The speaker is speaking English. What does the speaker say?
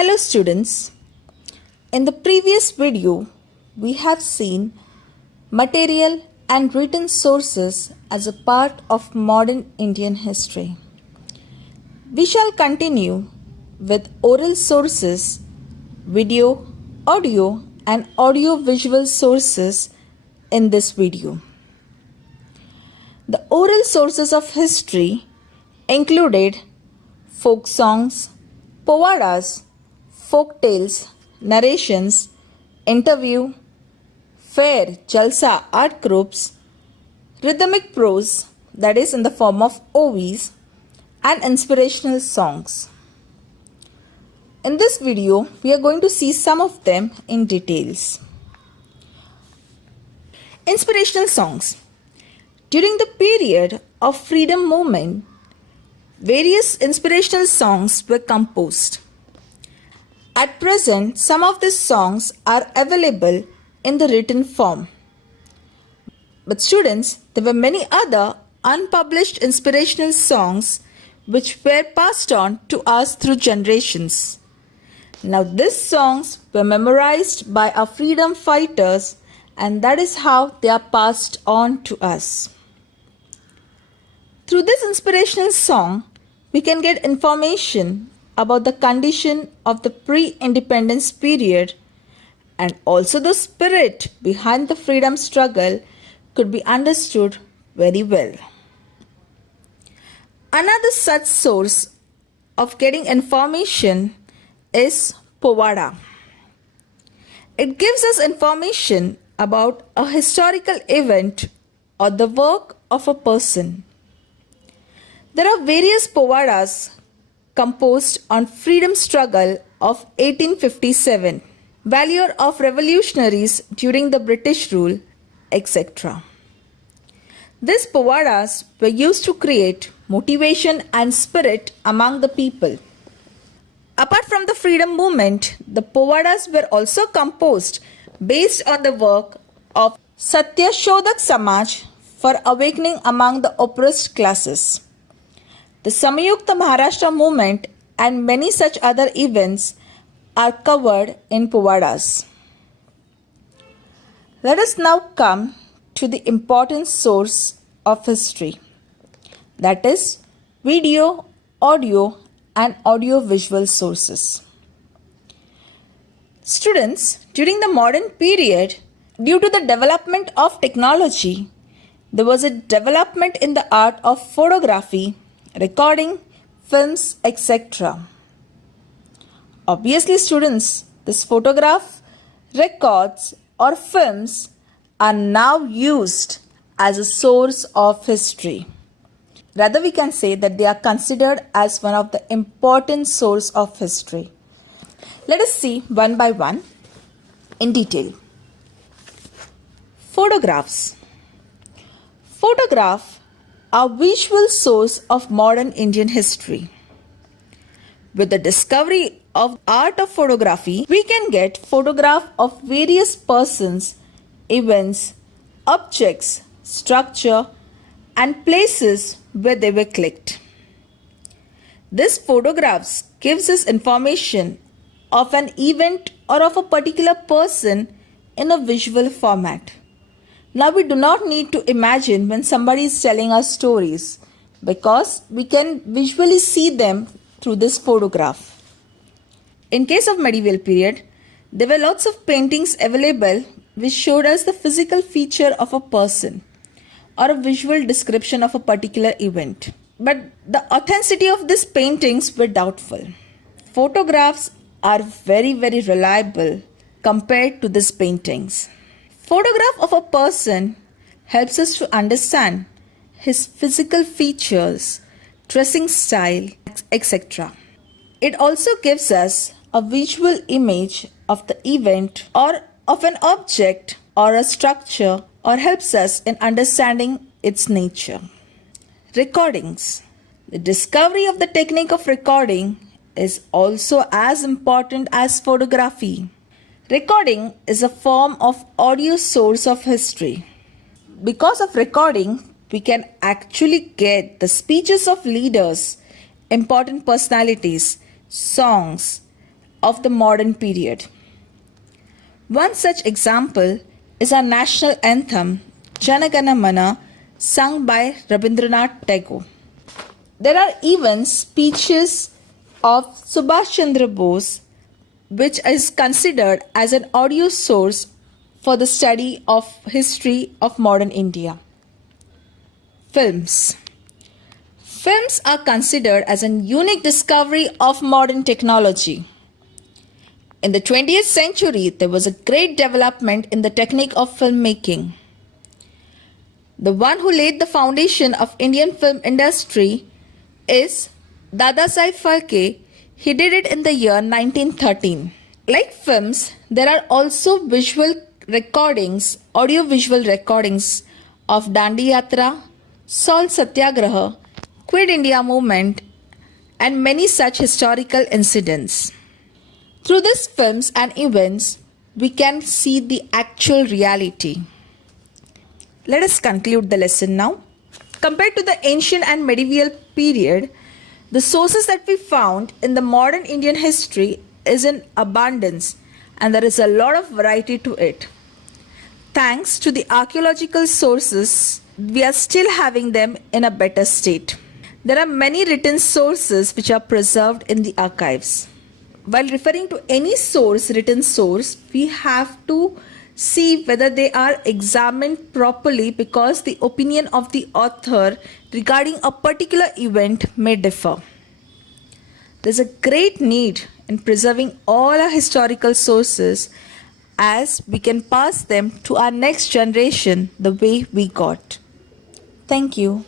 Hello students, in the previous video we have seen material and written sources as a part of modern Indian history. We shall continue with oral sources, video, audio and audio-visual sources in this video. The oral sources of history included folk songs, povadas, folk tales, narrations, interview, fair, jalsa, art groups, rhythmic prose, that is in the form of OVs, and inspirational songs. In this video, we are going to see some of them in details. Inspirational songs. During the period of freedom movement, various inspirational songs were composed. At present, some of these songs are available in the written form. But students, there were many other unpublished inspirational songs which were passed on to us through generations. Now these songs were memorized by our freedom fighters, and that is how they are passed on to us. Through this inspirational song, we can get information about the condition of the pre-independence period, and also the spirit behind the freedom struggle could be understood very well. Another such source of getting information is Povada. It gives us information about a historical event or the work of a person. There are various Povadas composed on freedom struggle of 1857, valor of revolutionaries during the British rule, etc. These Povadas were used to create motivation and spirit among the people. Apart from the freedom movement, the Povadas were also composed based on the work of Satyashodak Samaj for awakening among the oppressed classes. The Samayukta Maharashtra movement and many such other events are covered in Povadas. Let us now come to the important source of history, that is video, audio and audio-visual sources. Students, during the modern period, due to the development of technology, there was a development in the art of photography, recording, films, etc. Obviously, students, this photograph, records or films are now used as a source of history. Rather, we can say that they are considered as one of the important source of history. Let us see one by one in detail. Photographs. Photograph are visual source of modern Indian history. With the discovery of art of photography, we can get photograph of various persons, events, objects, structure and places where they were clicked. This photographs gives us information of an event or of a particular person in a visual format. Now we do not need to imagine when somebody is telling us stories, because we can visually see them through this photograph. In case of medieval period, there were lots of paintings available which showed us the physical feature of a person or a visual description of a particular event. But the authenticity of these paintings were doubtful. Photographs are very reliable compared to these paintings. Photograph of a person helps us to understand his physical features, dressing style, etc. It also gives us a visual image of the event or of an object or a structure, or helps us in understanding its nature. Recordings. The discovery of the technique of recording is also as important as photography. Recording is a form of audio source of history. Because of recording, we can actually get the speeches of leaders, important personalities, songs, of the modern period. One such example is our national anthem, Jana Gana Mana, sung by Rabindranath Tagore. There are even speeches of Subhash Chandra Bose, which is considered as an audio source for the study of history of modern India. Films. Films are considered as a unique discovery of modern technology. In the 20th century, there was a great development in the technique of filmmaking. The one who laid the foundation of Indian film industry is Dadasaheb Phalke. He did it in the year 1913. Like films, there are also visual recordings, audio-visual recordings of Dandi Yatra, Salt Satyagraha, Quit India movement, and many such historical incidents. Through these films and events, we can see the actual reality. Let us conclude the lesson now. Compared to the ancient and medieval period, the sources that we found in the modern Indian history is in abundance, and there is a lot of variety to it. Thanks to the archaeological sources, we are still having them in a better state. There are many written sources which are preserved in the archives. While referring to any source, written source, we have to see whether they are examined properly, because the opinion of the author regarding a particular event may differ. There's a great need in preserving all our historical sources, as we can pass them to our next generation the way we got. Thank you.